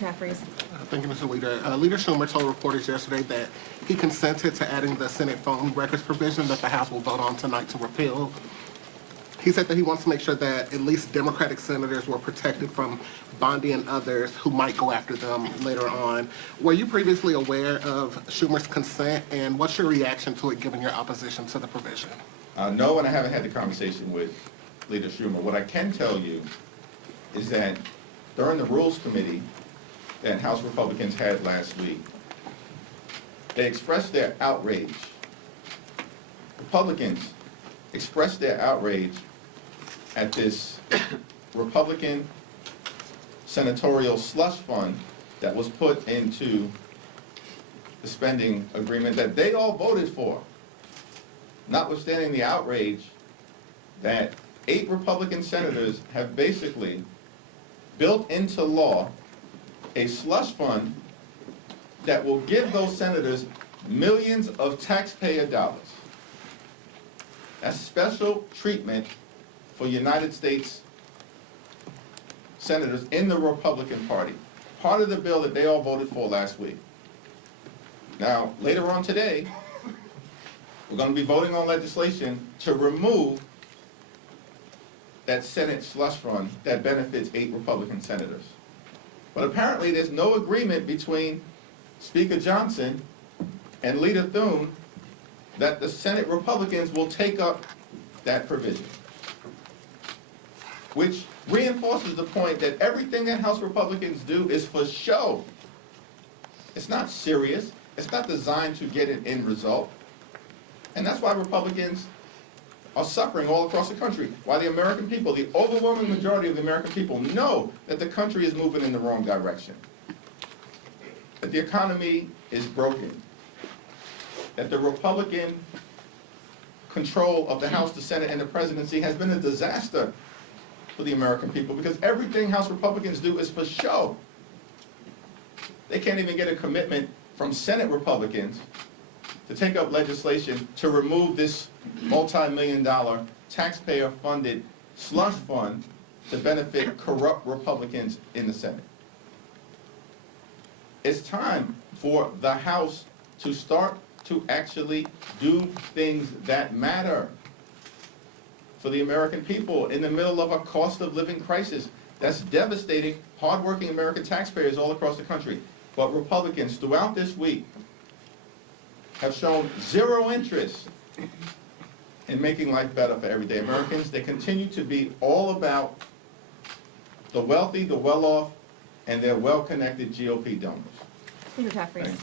Jeffries. Thank you, Mr. Leader. Leader Schumer told reporters yesterday that he consented to adding the Senate phone records provision that the House will vote on tonight to repeal. He said that he wants to make sure that at least Democratic senators were protected from Bondi and others who might go after them later on. Were you previously aware of Schumer's consent, and what's your reaction to it given your opposition to the provision? No, and I haven't had the conversation with Leader Schumer. What I can tell you is that during the Rules Committee that House Republicans had last week, they expressed their outrage. Republicans expressed their outrage at this Republican senatorial slush fund that was put into the spending agreement that they all voted for, notwithstanding the outrage that 8 Republican senators have basically built into law a slush fund that will give those senators millions of taxpayer dollars. That's special treatment for United States senators in the Republican Party. Part of the bill that they all voted for last week. Now, later on today, we're going to be voting on legislation to remove that Senate slush fund that benefits 8 Republican senators. But apparently there's no agreement between Speaker Johnson and Leader Thune that the Senate Republicans will take up that provision, which reinforces the point that everything that House Republicans do is for show. It's not serious. It's not designed to get an end result. And that's why Republicans are suffering all across the country, why the American people, the overwhelming majority of the American people, know that the country is moving in the wrong direction, that the economy is broken, that the Republican control of the House, the Senate, and the presidency has been a disaster for the American people because everything House Republicans do is for show. They can't even get a commitment from Senate Republicans to take up legislation to remove this multi-million-dollar taxpayer-funded slush fund to benefit corrupt Republicans in the Senate. It's time for the House to start to actually do things that matter for the American people in the middle of a cost of living crisis that's devastating hardworking American taxpayers all across the country. But Republicans throughout this week have shown zero interest in making life better for everyday Americans. They continue to be all about the wealthy, the well-off, and their well-connected GOP donors. Leader Jeffries.